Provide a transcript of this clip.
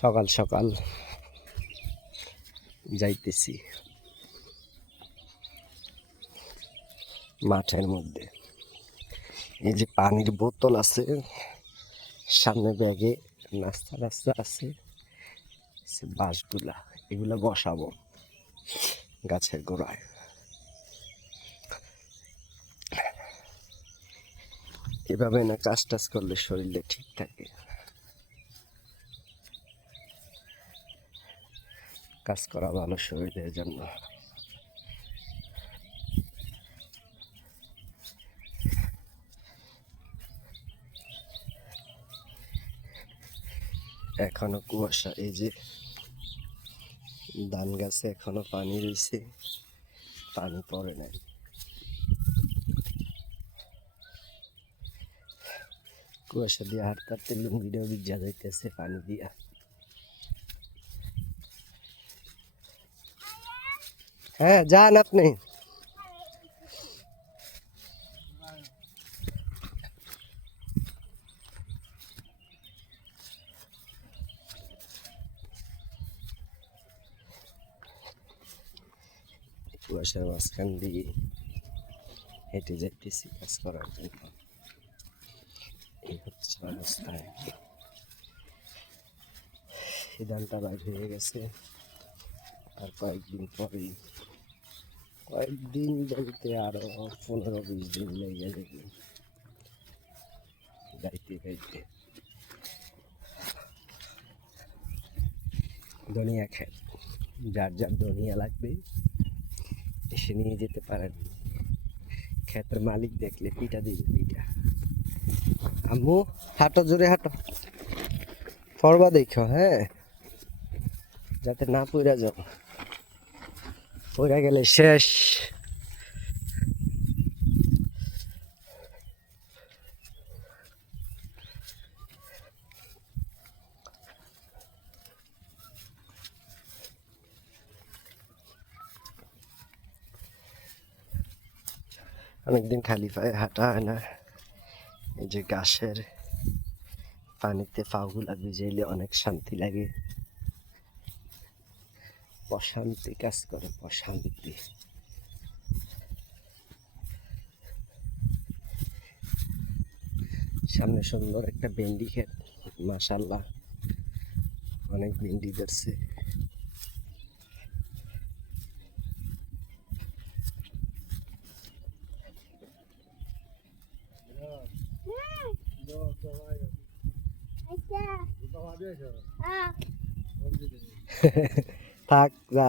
সকাল সকাল যাইতেছি মাঠের মধ্যে। এই যে পানির বোতল আছে, সামনে ব্যাগে নাস্তা নাস্তা আছে বাঁশগুলা, এগুলা বসাবো গাছের গোড়ায়। এভাবে না, কাজ টাজ করলে শরীরে ঠিক থাকে। কাজ করা ভালো শরীরের জন্য। এখনও কুয়াশা, এই যে ধান গাছে এখনও পানি রয়েছে, পানি পড়ে নাই। কুয়াশা দিয়ে হাঁটতে হাঁটতে লুঙ্গিটাও ভিজা যাইতেছে, পানি দিয়া। হ্যাঁ যান আপনি কুয়াশার মাঝখান দিয়ে হেঁটে যাইতেছি কাজ করার জন্য এই হচ্ছে অবস্থায় এই ধানটা বাইর হয়ে গেছে আর কয়েকদিন পরেই কয়েকদিন বলতে আরও পনেরো বিশ দিন লেগে যাবে। যাইতে যাইতে ধনিয়া খেত যার যার ধনিয়া লাগবে, এসে নিয়ে যেতে পারেন। ক্ষেতের মালিক দেখলে পিঠা দিবে, পিঠা। আম্মু, হাঁটো, জোরে হাঁটো। ফরবা দেখো হ্যাঁ? যাতে না পড়া যাও। পড়া গেলে শেষ। অনেকদিন খালি পায়ে হাঁটা হয় না। এই যে গাছের পানিতে পাগুলা ভিজাইলে অনেক শান্তি লাগে। প্রশান্তি কাজ করে প্রশান্তি। সামনে সুন্দর একটা ভেন্ডি ক্ষেত মাশাল্লাহ অনেক ভেন্ডি ধরছে। থাক যা